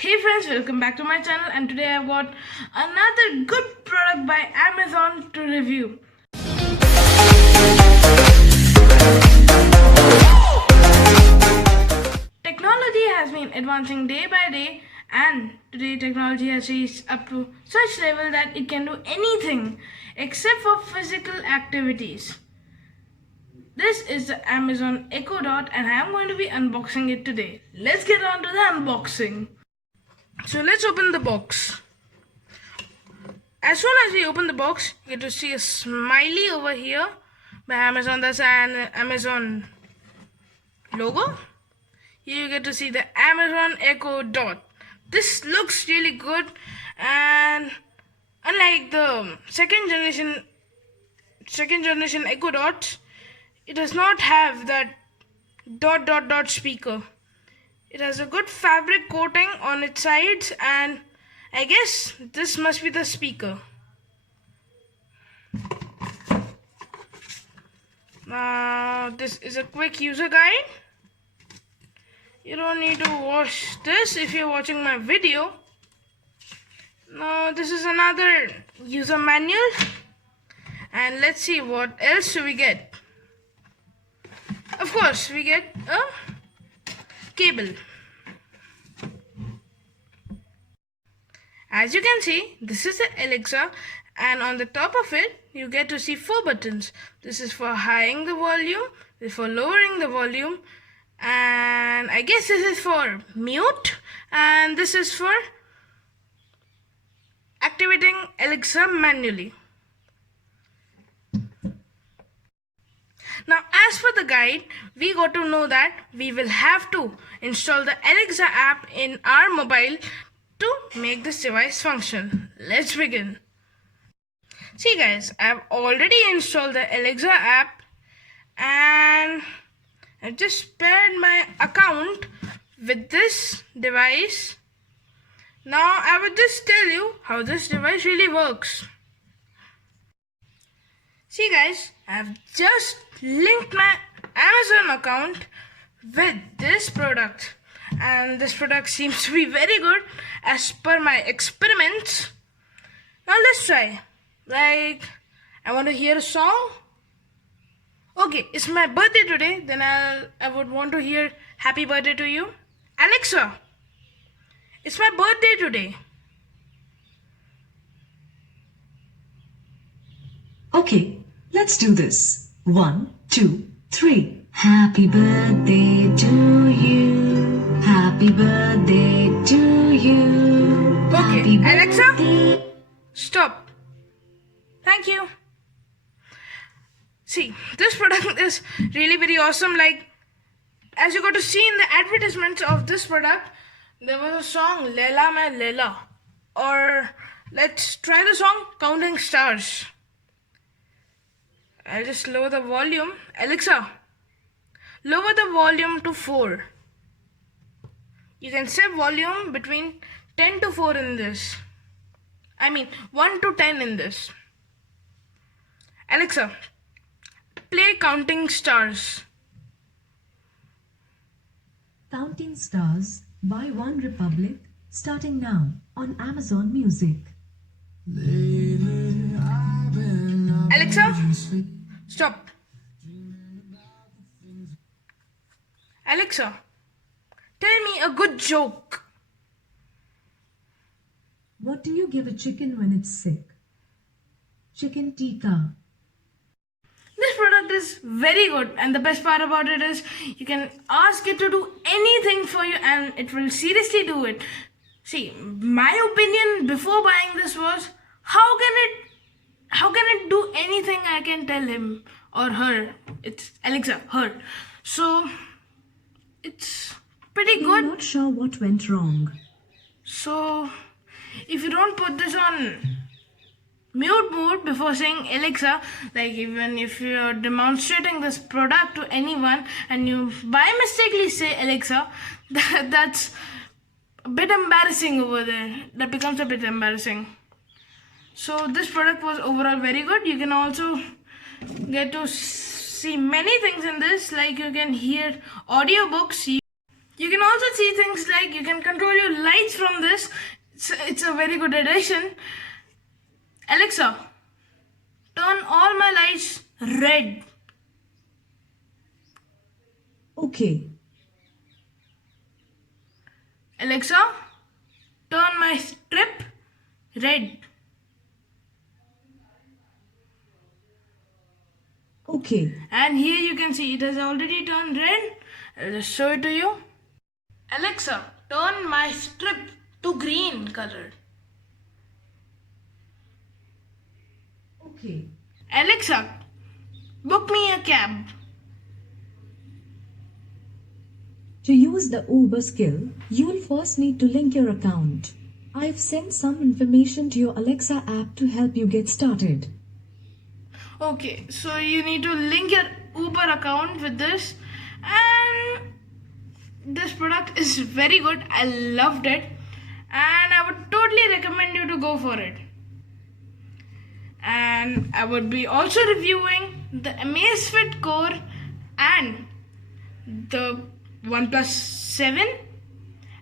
Hey friends, welcome back to my channel, and today I've got another good product by Amazon to review. Technology has been advancing day by day, and today technology has reached up to such level that it can do anything except for physical activities. This is the Amazon Echo Dot and I am going to be unboxing it today. Let's get on to the unboxing. So let's open the box. As soon as we open the box, you get to see a smiley over here by Amazon. That's an Amazon logo. Here you get to see the Amazon Echo Dot. This looks really good, and unlike the second generation Echo Dots, it does not have that dot speaker. It has a good fabric coating on its sides, and I guess this must be the speaker. Now this is a quick user guide. You don't need to watch this if you're watching my video. Now this is another user manual, and let's see what else do we get. Of course, we get a cable. As you can see, this is the Alexa, and on the top of it you get to see 4 buttons. This is for highing the volume, this is for lowering the volume, and I guess this is for mute, and this is for activating Alexa manually. Now, as for the guide, we got to know that we will have to install the Alexa app in our mobile to make this device function. Let's begin. See guys, I've already installed the Alexa app, and I've just paired my account with this device. Now I will just tell you how this device really works. See guys, I've just linked my Amazon account with this product, and this product seems to be very good as per my experiments. Now let's try. Like, I want to hear a song. Okay, it's my birthday today, then I would want to hear happy birthday to you. Alexa, it's my birthday today. Okay, let's do this. 1, 2, 3. Happy birthday to you. Happy birthday to you. Okay, Alexa, stop. Thank you. See, this product is really very awesome. Like, as you got to see in the advertisements of this product, there was a song Lela Main Lela, or let's try the song Counting Stars. I'll just lower the volume. Alexa, lower the volume to 4. You can set volume between 10 to 4 in this. I mean 1 to 10 in this. Alexa, play Counting Stars. Counting Stars by One Republic, starting now on Amazon Music. Alexa, stop. Alexa, tell me a good joke. What do you give a chicken when it's sick? Chicken tikka. This product is very good, and the best part about it is you can ask it to do anything for you and it will seriously do it. See, my opinion before buying this was, how can it do anything I can tell him or her? It's Alexa, her. So it's pretty good. I'm not sure what went wrong. So if you don't put this on mute mode before saying Alexa, like even if you're demonstrating this product to anyone and you by mistakenly say Alexa, that's a bit embarrassing over there. That becomes a bit embarrassing. So this product was overall very good. You can also get to see many things in this, like you can hear audiobooks. You can also see things like you can control your light lights from this. It's a very good addition. Alexa, turn all my lights red. Okay. Alexa, turn my strip red. Okay. And here you can see it has already turned red. I'll just show it to you. Alexa, turn my strip to green color. Okay. Alexa, book me a cab. To use the Uber skill, you'll first need to link your account. I've sent some information to your Alexa app to help you get started. Okay, so you need to link your Uber account with this, and this product is very good. I loved it, and I would totally recommend you to go for it. And I would be also reviewing the Amazfit Core and the OnePlus 7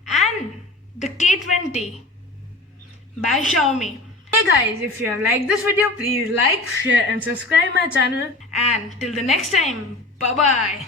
and the K20 by Xiaomi. Hey guys, if you have liked this video, please like, share and subscribe my channel. And till the next time, bye bye.